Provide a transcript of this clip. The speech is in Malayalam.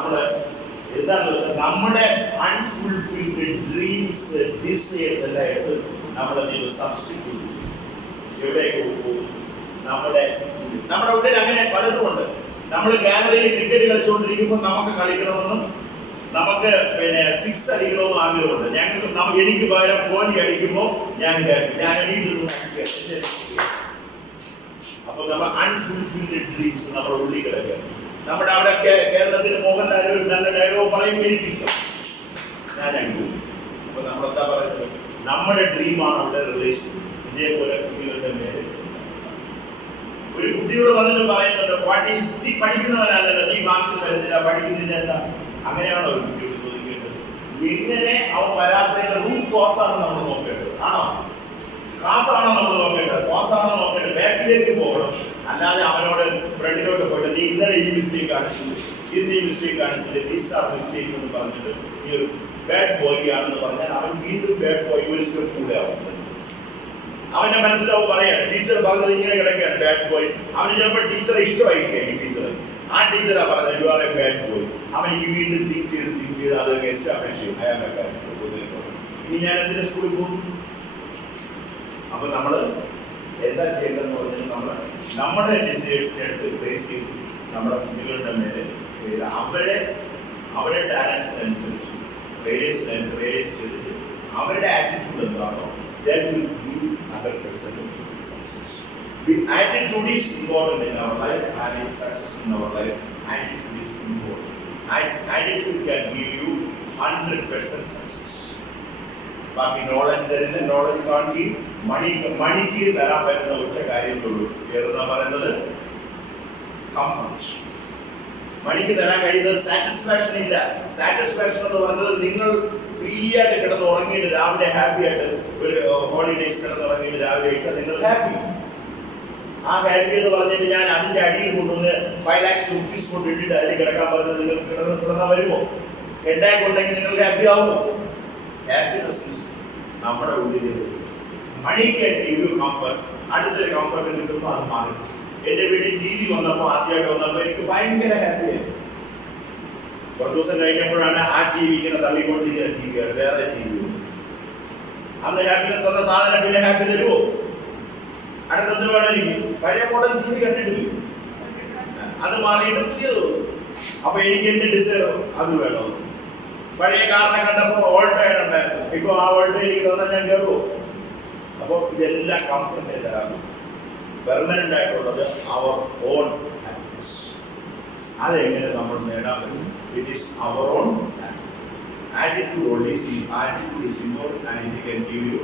നമ്മള് എന്താണെന്ന് വെച്ചാൽ നമ്മുടെ അൺഫുൾഫിൽഡ് ഡ്രീംസ് ഡിസയേഴ്സ് എല്ലാം എടുത്ത് നമ്മളതിൽ സബ്സ്റ്റിറ്റ്യൂട്ട് ചെയ്യും. എവിടേക്ക് പോകും? നമ്മുടെ ഉള്ളിൽ അങ്ങനെ പലതുമുണ്ട്. നമ്മൾ ഗ്യാലറിയിൽ ക്രിക്കറ്റ് കളിച്ചുകൊണ്ടിരിക്കുമ്പോൾ നമുക്ക് കളിക്കണമെന്നും നമുക്ക് സിക്സ് അടിക്കണമെന്നും ആഗ്രഹമുണ്ട്. എനിക്ക് പകരം കോഹ്ലി അടിക്കുമ്പോൾ ഞാൻ എണീറ്റ് അപ്പൊ നമ്മൾ അൺഫുൾഫിൽഡ് ഡ്രീംസ് നമ്മുടെ ഉള്ളിൽ കിടക്കുക. നമ്മുടെ അവിടെ കേരളത്തിൽ മോഹൻലാൽ ഒരു നല്ല ഡയലോഗ് പറയുമ്പോൾ എനിക്കിഷ്ടം, ഞാൻ അനുഭവം. അപ്പൊ നമ്മളെന്താ പറയുന്നത്? നമ്മുടെ ഡ്രീമാണ് അവിടെ റിലേഷൻ. ഇതേപോലെ കുട്ടികളുടെ മേലെ ഒരു കുട്ടിയോട് വന്നിട്ട് പറയുന്നുണ്ട്, നീ പഠിക്കുന്നവനല്ലല്ലോ, നീ ക്ലാസ്സിൽ വരുന്നില്ല, പഠിക്കുന്നില്ല, എന്താ? അങ്ങനെയാണോ ഒരു കുട്ടിയോട് ചോദിക്കേണ്ടത്? എങ്ങനെ അവൻ വരാത്തതിന്റെ റൂട്ട് കോസ് ആണ് നമ്മൾ നോക്കേണ്ടത്. ആണോ? ക്ലാസ് ആണോ നമ്മൾ നോക്കേണ്ടത്? ക്ലാസ് ആണോ നോക്കേണ്ടത്? ബാക്കിലേക്ക് പോകണം. അല്ലാതെ അവനോട് ഫ്രണ്ടിലോട്ട് പോയിട്ട് നീ ഇന്നലെ ഈ മിസ്റ്റേക്ക് കാണിച്ചില്ല, ഇന്ന് ഈ മിസ്റ്റേക്ക് കാണിച്ചില്ല, ദീസ് ആർ മിസ്റ്റേക്ക് എന്ന് പറഞ്ഞിട്ട് ഈ ഒരു ബാഡ് ബോയ് ആണെന്ന് പറഞ്ഞാൽ അവൻ വീണ്ടും ബാഡ് ബോയ് ഒരു സ്റ്റെപ്പ് കൂടെ ആവുന്നത്. അവന്റെ മനസ്സിലാവും പറയാണ്, ടീച്ചർ പറഞ്ഞത് ഇങ്ങനെ കിടക്കുകയാണ് ബാഡ് ബോയ്. അവന് ചിലപ്പോൾ ടീച്ചറെ ഇഷ്ടമായിരിക്കും. ഈ ടീച്ചർ ആ ടീച്ചറാ പറഞ്ഞത് you are A bad boy. അവൻ ഈ വീണ്ടും തിങ്ക് ചെയ്ത് അത് എസ്റ്റാബ്ലിഷ് ചെയ്യും. ഇനി ഞാൻ എന്തിനാ സ്കൂളിൽ പോകും? അപ്പൊ നമ്മള് എന്താ ചെയ്യേണ്ടതെന്ന് പറഞ്ഞാൽ നമ്മുടെ ഡിസൈഡ്സിനെ എടുത്ത് പ്ലേസ് ചെയ്ത് നമ്മുടെ കുട്ടികളുടെ മേലെ അവരുടെ ടാലൻസിനനുസരിച്ച് റിയലൈസ് ചെയ്തിട്ട് അവരുടെ ആറ്റിറ്റ്യൂഡ് എന്താണോ that will give other person success. The attitude is important in our life, having success in our life. Attitude is important. Attitude can give you 100% success. ബാക്കി നോളജ് തരുന്ന നോളജ് കാണിക്ക് മണിക്ക് തരാൻ പറ്റുന്ന ഒറ്റ കാര്യങ്ങളുള്ളൂ. ഏതെന്നാ പറയുന്നത്? കംഫർട്ട്. മണിക്ക് തരാൻ കഴിയുന്നത് സാറ്റിസ്ഫാക്ഷൻ ഇല്ല. സാറ്റിസ്ഫാക്ഷൻ എന്ന് പറയുന്നത് നിങ്ങൾ ഫ്രീ ആയിട്ട് കിടന്ന് ഉറങ്ങിയിട്ട് രാവിലെ ഹാപ്പി ആയിട്ട് ഒരു ഹോളിഡേയ്സ് കിടന്ന് ഉറങ്ങിയിട്ട് രാവിലെ കഴിച്ചാൽ നിങ്ങൾ ഹാപ്പി. ആ ഹാപ്പി എന്ന് പറഞ്ഞിട്ട് ഞാൻ അതിന്റെ അടിയിൽ കൊണ്ടുവന്ന് 5 lakhs rupees കൊണ്ടിട്ടിട്ട് അതിൽ കിടക്കാൻ പറഞ്ഞത് നിങ്ങൾ കിടന്നാൽ വരുമോ? ഹെഡാക്ക് ഉണ്ടെങ്കിൽ നിങ്ങൾ ഹാപ്പി ആവുമോ? ഹാപ്പിനെസ് നമ്മുടെ ഉള്ളിൽ. Money can give you comfort. അടുത്തൊരു കംഫർട്ട് കിട്ടുമ്പോൾ അത് മാറി. എന്റെ വീട്ടിൽ ടി വി വന്നപ്പോൾ ആദ്യമായിട്ട് വന്നപ്പോൾ എനിക്ക് ഭയങ്കര ഹാപ്പിയായി. കുറച്ച് ദിവസം കഴിഞ്ഞപ്പോഴാണ് ആ ടി വി ഇങ്ങനെ തള്ളിക്കൊണ്ടിരിക്കുന്ന ടി വിയാണ്, വേറെ ടി വി. അന്ന് ഹാപ്പിനെസ് എന്ന സാധനം പിന്നെ ഹാപ്പി തരുമോ? അടുത്തെന്ത് വേണം? എനിക്ക് പഴയ മോഡൽ ടി വി കണ്ടിട്ടില്ല, അത് മാറിയിട്ട് പുതിയത്. അപ്പൊ എനിക്ക് എന്റെ ഡിസൈർ അത് വേണം. പഴയ കാറിനെ കണ്ടപ്പോൾ ഓൾട്ടോയാണ് ഉണ്ടായിരുന്നു, ഇപ്പൊ ആ ഓൾട്ടോ എനിക്ക് തന്നാൽ ഞാൻ കയറുമോ? അപ്പൊ ഇതെല്ലാം കംഫർട്ട് തരാം. പെർമനന്റ് ആയിട്ടുള്ളത് അവർ ഓൺ ഹാപ്പിനെസ്. അതെങ്ങനെ നമ്മൾ നേടാൻ പറ്റും? It is our own attitude. Attitude is important and it can give you